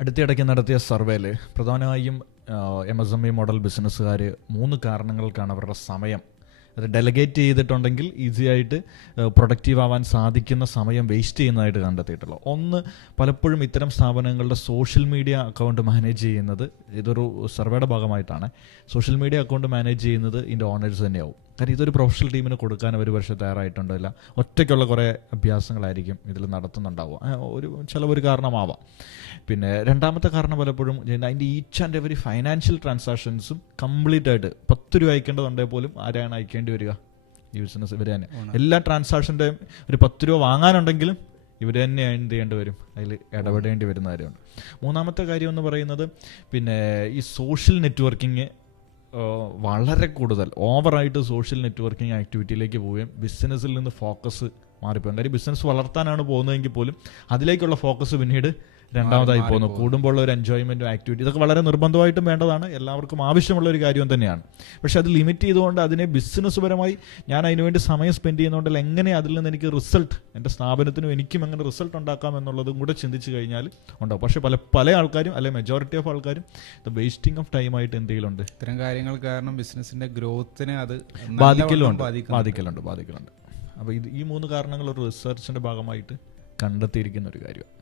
അടുത്തിടയ്ക്ക് നടത്തിയ സർവേയിൽ പ്രധാനമായും M S M E model ബിസിനസ്സുകാർ മൂന്ന് കാരണങ്ങൾക്കാണ് അവരുടെ സമയം. അത് ഡെലഗേറ്റ് ചെയ്തിട്ടുണ്ടെങ്കിൽ ഈസി ആയിട്ട് പ്രൊഡക്റ്റീവ് ആവാൻ സാധിക്കുന്ന സമയം വേസ്റ്റ് ചെയ്യുന്നതായിട്ട് കണ്ടെത്തിയിട്ടുള്ളത് ഒന്ന് പലപ്പോഴും ഇത്തരം സ്ഥാപനങ്ങളുടെ സോഷ്യൽ മീഡിയ അക്കൗണ്ട് മാനേജ് ചെയ്യുന്നത് ഇതൊരു സർവേയുടെ ഭാഗമായിട്ടാണ്. സോഷ്യൽ മീഡിയ അക്കൗണ്ട് മാനേജ് ചെയ്യുന്നത് ഇതിന്റെ ഓണേഴ്സ് തന്നെയാവും. കാരണം ഇതൊരു പ്രൊഫഷണൽ ടീമിന് കൊടുക്കാൻ ഒരു പക്ഷേ തയ്യാറായിട്ടുണ്ടല്ല ഒറ്റയ്ക്കുള്ള കുറേ അഭ്യാസങ്ങളായിരിക്കും ഇതിൽ നടത്തുന്നുണ്ടാവുക. ഒരു ചിലവൊരു കാരണമാവാം. പിന്നെ രണ്ടാമത്തെ കാരണം പലപ്പോഴും അതിന്റെ ഈച്ച് ആൻഡ് എവറി ഫൈനാൻഷ്യൽ ട്രാൻസാക്ഷൻസും കംപ്ലീറ്റ് ആയിട്ട് പത്ത് രൂപ അയക്കേണ്ടതുണ്ടെങ്കിൽ പോലും ആരാണ് അയക്കേണ്ടി വരിക? ഈ ബിസിനസ് ഇവർ തന്നെ. എല്ലാ ട്രാൻസാക്ഷന്റെയും ഒരു പത്ത് രൂപ വാങ്ങാനുണ്ടെങ്കിലും ഇവർ തന്നെ എന്ത് ചെയ്യേണ്ടി വരും? അതിൽ ഇടപെടേണ്ടി വരുന്ന കാര്യമാണ്. മൂന്നാമത്തെ കാര്യം എന്ന് പറയുന്നത് പിന്നെ ഈ സോഷ്യൽ നെറ്റ്വർക്കിംഗ് വളരെ കൂടുതൽ. ഓവറായിട്ട് സോഷ്യൽ നെറ്റ്വർക്കിംഗ് ആക്ടിവിറ്റിയിലേക്ക് പോവുകയും ബിസിനസ്സിൽ നിന്ന് ഫോക്കസ് മാറിപ്പോകും. കാര്യം ബിസിനസ് വളർത്താനാണ് പോകുന്നതെങ്കിൽ പോലും അതിലേക്കുള്ള ഫോക്കസ് പിന്നീട് രണ്ടാമതായി പോകുന്നു. കൂടുമ്പോൾ ഒരു എൻജോയ്മെന്റും ആക്ടിവിറ്റി ഇതൊക്കെ വളരെ നിർബന്ധമായിട്ടും വേണ്ടതാണ്. എല്ലാവർക്കും ആവശ്യമുള്ള ഒരു കാര്യം തന്നെയാണ്. പക്ഷെ അത് ലിമിറ്റ് ചെയ്തുകൊണ്ട് അതിനെ ബിസിനസ് പരമായി ഞാൻ അതിനുവേണ്ടി സമയം സ്പെൻഡ് ചെയ്യുന്നതുകൊണ്ടല്ല എങ്ങനെ അതിൽ നിന്ന് എനിക്ക് റിസൾട്ട് എന്റെ സ്ഥാപനത്തിനും എനിക്കും എങ്ങനെ റിസൾട്ട് ഉണ്ടാക്കാം എന്നുള്ളതും കൂടെ ചിന്തിച്ച് കഴിഞ്ഞാൽ ഉണ്ടാവും. പക്ഷേ പല പല ആൾക്കാരും അല്ലെ മെജോറിറ്റി ഓഫ് ആൾക്കാരും ദ വേസ്റ്റിംഗ് ഓഫ് ടൈം ആയിട്ട് എന്തെങ്കിലുമുണ്ട് ഇത്തരം കാര്യങ്ങൾ കാരണം ബിസിനസിന്റെ ഗ്രോത്തിനെ അത് ബാധിക്കലുണ്ട്. ബാധിക്കലുണ്ട് ബാധിക്കലുണ്ട്. അപ്പോൾ ഇത് ഈ മൂന്ന് കാരണങ്ങൾ ഒരു റിസർച്ചിന്റെ ഭാഗമായിട്ട് കണ്ടെത്തിയിരിക്കുന്ന ഒരു കാര്യം